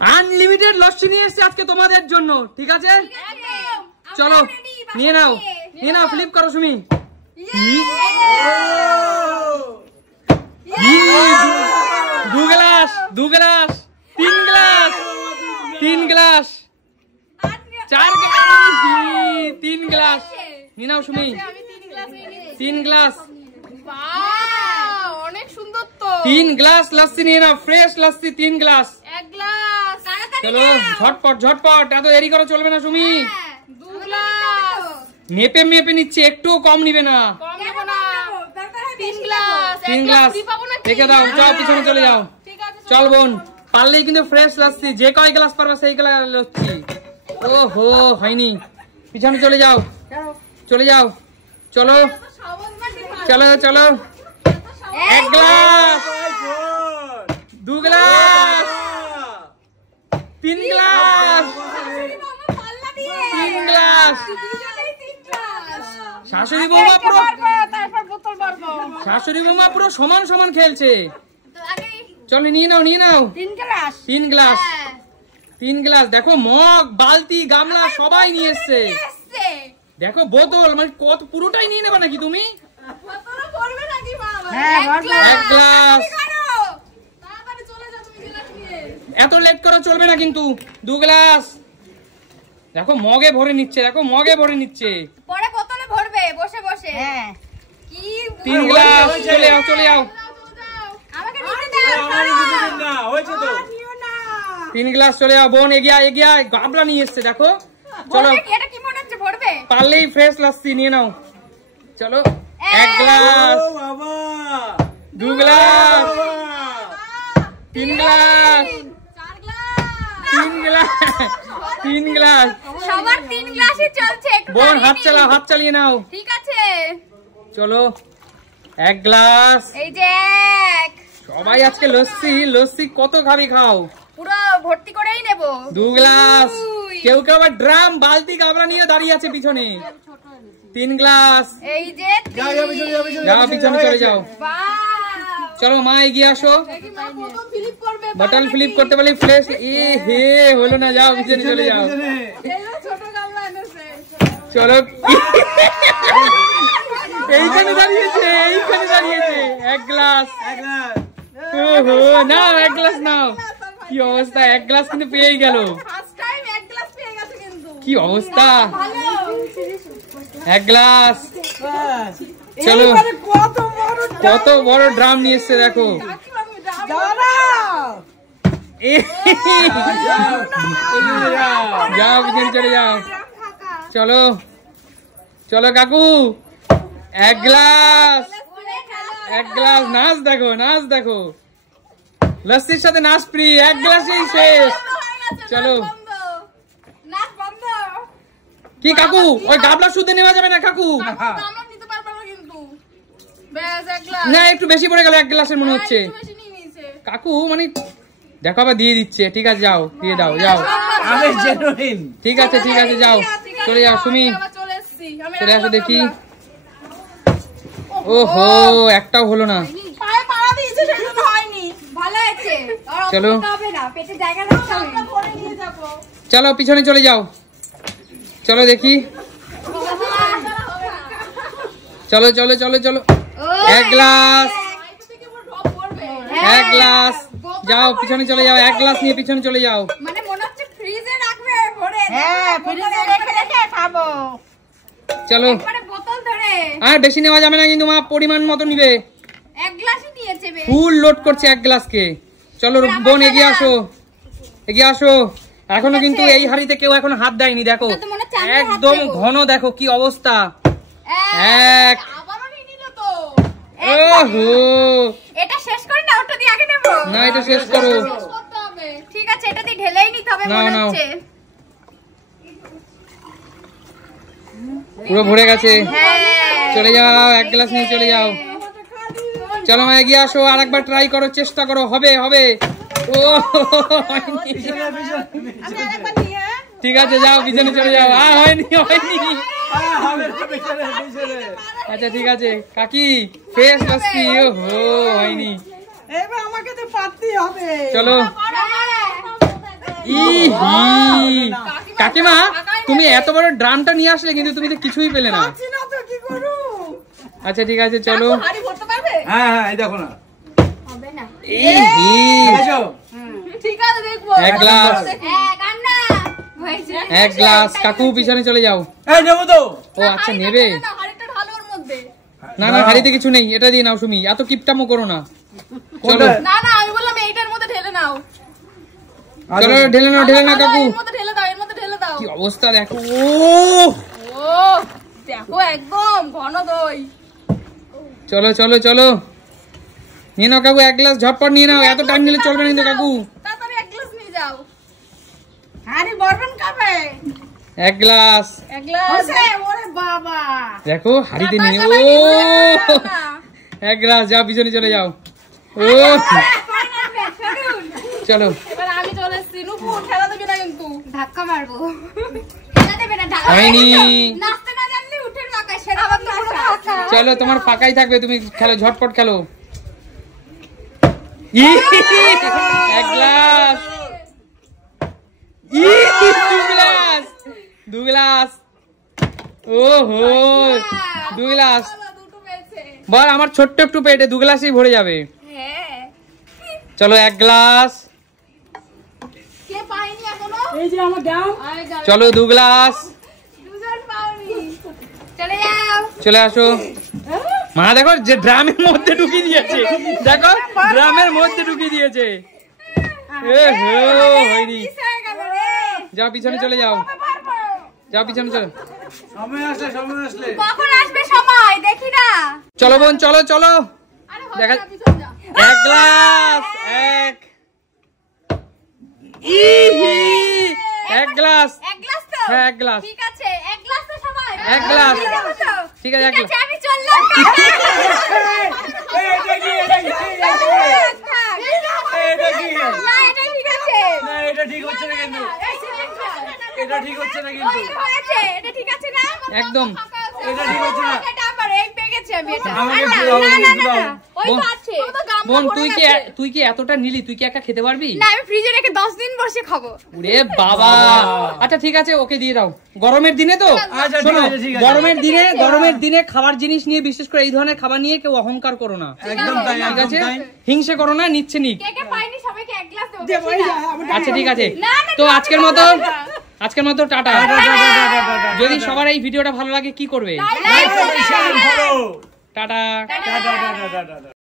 Unlimited lassi নিয়ে এসেছি আজকে তোমাদের জন্য, ঠিক আছে? চলো নিয়ে নাও, নিয়ে নাও, ফ্লিপ করো সুমি। দু glass, 3 glass, 3 glass, 4 glass, 3 glass নিয়ে নাও সুমি। 3 গ্লাস, অনেক সুন্দর তো। 3 গ্লাস লস্যি নিয়ে নাও, ফ্রেশ লস্যি 3 গ্লাস। 1 গ্লাস। চলো ঝটপট ঝটপট, এত দেরি করে চলবে না সুমি। 2 গ্লাস। মেপে মেপে নিচ্ছে, একটু কম নিবে না। কম নেব না। 3 গ্লাস। 3 গ্লাস রেখে দাও, যাও পিছনে চলে যাও। চল বোন, পারলেই কিন্তু ফ্রেশ লস্যি, যে কয় গ্লাস পারবে সেই গ্লাস লস্যি। ওহো হয়নি, পিছনে চলে যাও, চলে যাও, চলো চলো চলো। 1 গ্লাস, 2 গ্লাস, 3 গ্লাস, 3 গ্লাস। শাশুড়ি বৌমা পুরো, শাশুড়ি বৌমা পুরো সমান সমান খেলছে। চলো নিয়ে নাও, নিয়ে নাও। 3 গ্লাস। 3 glass, 3 glass. দেখো মগ, বালতি, গামলা সবাই নিয়ে এসছে। দেখো বোতল, মানে কত, পুরোটাই নিয়ে নেবে নাকি তুমি? 1 গ্লাস। এত লেট করা চলবে না কিন্তু। 2 গ্লাস। দেখো মগে ভরে নিচ্ছে, দেখো মগে ভরে নিচ্ছে। পরে বোতলে ভরবে বসে বসে। কি 3 গ্লাস, চলে যাও, চলে যাও। আমাকে নিতে দাও। হয়েছে তো। 3 গ্লাস চলে যাও বোন, এগিয়ে এগিয়ে। গাবলা নিয়ে এসছে দেখো। চলো, এটা কি মনে হচ্ছে ভরবে? পারলেই ফ্রেশ লস্যি নিয়ে নাও। চলো 1 glass, 2 glass, 3 glass, 3 glass, 3 glass. সবার 3 গ্লাসই চলছে। বোন হাত চালাও, হাত চালিয়ে নাও। ঠিক আছে চলো 1 গ্লাস। এই যে সবাই আজকে লস্যি, লস্যি কত খাবি খাও, পুরো ভর্তি করেই নেব। 2 গ্লাস। কেউ কেউ আবার ড্রাম, বালতি, গাবলা নিয়ে দাঁড়িয়ে আছে পিছনে। 3 গ্লাস। এই যে যাও পিছনে চলে যাও। চলো মা এগিয়ে আসো। বটল ফ্লিপ করতে পারলে ফ্রেশ। এ হে হলো না, যাও পিছনে চলে যাও। চলো এইখানে দাঁড়িয়েছে, এইখানে দাঁড়িয়েছে। 1 গ্লাস। ওহো নাও, 1 গ্লাস নাও। কি অবস্থা, 1 গ্লাস কিন্তু পেয়েই গেল। কি অবস্থা, 1 গ্লাস। চলো কত বড় ড্রাম নিয়ে এসছে দেখো। যাও পিছনে চলে যাও। চলো চলো কাকু, 1 গ্লাস, 1 গ্লাস। নাচ দেখো, নাচ দেখো, লস্যির সাথে নাচ ফ্রি। 1 গ্লাসেই শেষ। চলো কি কাকু, ওই গাবলা শুদ্ধ নেওয়া যাবে না কাকু? না একটু বেশি পড়ে গেল 1 গ্লাসের মনে হচ্ছে কাকু, মানে দেখো আবার দিয়ে দিচ্ছে। ঠিক আছে যাও, দিয়ে দাও, যাও। ঠিক আছে ঠিক আছে, যাও চলে যাও সুমি, চলে আসো দেখি। ওহো একটাও হলো না। চলো চলো পিছনে চলে যাও। চলো দেখি, চলো চলো চলো চলো। 1 গ্লাস, 1 গ্লাস। যাও পিছনে চলে যাও, 1 গ্লাস নিয়ে পিছনে চলে যাও। মানে মনে হচ্ছে ফ্রিজে রাখবে ভরে। হ্যাঁ ফ্রিজে রেখে রেখে খাবো। চলো মানে বোতল ধরে আর বেশি নেওয়া যাবে না কিন্তু মা, পরিমাণ মতো নিবে। 1 গ্লাসই নিয়েছে বে। ফুল লোড করছে 1 গ্লাসকে। চলো বোন এগিয়ে আসো, এগিয়ে আসো। এখনো কিন্তু এই হাড়িতে কেউ এখন হাত দেয়নি। দেখো একদম ঘন, দেখো কি অবস্থা। 1 আবারও নিয়ে নিল তো। ওহো এটা শেষ করে না, ওটা দিয়ে আগে নেব না, এটা শেষ করো। ঠিক আছে, এটা দিয়ে ঢেলেই নিতে হবে মনে হচ্ছে। পুরো ভরে গেছে। চলে যাও, 1 গ্লাস নিয়ে চলে যাও। চলো মা এগিয়ে আসো, আরেকবার ট্রাই করো, চেষ্টা করো, হবে হবে। ও ঠিক আছে যাও পিছনে চলে যাও। হয়নি হয়নি। আচ্ছা ঠিক আছে কাকি, ফ্রেশ লস্যি। ওহো হয়নি, এবার আমাকে তো পারতেই হবে। চলো কাকিমা তুমি এত বড় ড্রামটা নিয়ে আসলে কিন্তু তুমি তো কিছুই পেলে না। আচ্ছা ঠিক আছে চলো। হ্যাঁ হ্যাঁ এই দেখো না এক গ্লাস কাকু পিছনে চলে যাও। নেবো তো। ও আচ্ছা নেবে। না না হাড়িতে কিছু নেই, এটা দিয়ে নাও সুমি, এত কিপটামো করো না। চলো না না আমি বললাম এইটার মধ্যে ঢেলে নাও। চলো ঢেলে নাও কাকু। এর মধ্যে ঢেলে দাও, এর মধ্যে ঢেলে দাও। কি অবস্থা দেখো। ও দেখো একদম ঘন দই। চলো চলো চলো নিয়ে নাও কাকু, এক গ্লাস ঝটপট নিয়ে নাও, এত টাইম নিলে চলবে না কিন্তু কাকু। তাড়াতাড়ি এক গ্লাস নিয়ে যাও। আরে বরবেন কবে? এক গ্লাস ওরে বাবা দেখো হাড়িতে নিয়ে। ও এক গ্লাস যাও পিছনে চলে যাও। ও চলো এবার আমি চলে এসেছি। নুপুর খেলা দেবে না কিন্তু, ধাক্কা মারবো। হয়নি। নাচতে না জানলে উঠে মাকায় সেটা আবার তো পুরো ফাঁকা। চলো তোমার ফাঁকাই থাকবে, তুমি খেলো ঝটপট খেলো। এক গ্লাস দু গ্লাস ওহো 2 গ্লাস। দুটো পেয়েছে। বল আমার ছোট্ট একটু পেটে 2 গ্লাসই ভরে যাবে। হ্যাঁ চলো 1 গ্লাস। কে পায়নি এখনো? এই যে আমার দাও। চলো 2 গ্লাস। দুজন পাওনি। চলে যাও। চলে আসো। মা দেখো যে ড্রামের মধ্যে ঢুকিয়ে দিয়েছে, দেখো ড্রামের মধ্যে ঢুকিয়ে দিয়েছে। হয়নি। যাও পিছনে চলে যাও, যাও পিছনে চলো। সময় আসলে কখন আসবে সময় দেখি না। চলো বোন চলো চলো। আরে দেখা হবে না, পিছনে যাও। 1 গ্লাস। 1 গ্লাস। এক গ্লাস তো? হ্যাঁ 1 গ্লাস। ঠিক আছে, এক গ্লাস তো সময়। 1 গ্লাস। ঠিক ঠিক আছে 1 গ্লাস। আছে আমি চললাম। না এটাই ঠিক আছে। এটা ঠিক হচ্ছে না কিন্তু, এটা ঠিক হচ্ছে না কিন্তু, এটা ঠিক আছে না? একদম। এটা ঠিক হচ্ছে না। এটা আমার এই পেয়ে গেছি আমি এটা। আমাকে না, দাও, না, আমাকে না, দাও। না, ওই তো আছে। ও তো গামলা বোন ভরে গেছে। তুই কি এতটা নিলি, তুই কি একা খেতে পারবি? না আমি ফ্রিজে রেখে 10 দিন বসে খাবো। ওরে বাবা। আচ্ছা ঠিক আছে ওকে দিয়ে দাও, গরমের দিনে তো। আচ্ছা, ঠিক শোনো আছে, ঠিক আছে। গরমের দিনে খাবার জিনিস নিয়ে, বিশেষ করে এই ধরনের খাবার নিয়ে কেউ অহংকার করো না, একদম তাই, ঠিক একদম আছে? তাই। হিংসে করো না, নিচ্ছে নিক। কে কে পাইনি সবাইকে এক গ্লাস দেবো। দেবো, বেশি এই না। যা, আচ্ছা ঠিক আছে, না, না, তো না, আজকের মতো টাটা। যদি সবার এই ভিডিওটা ভালো লাগে কি করবে? Like Follow. Tata. Tata tata tata.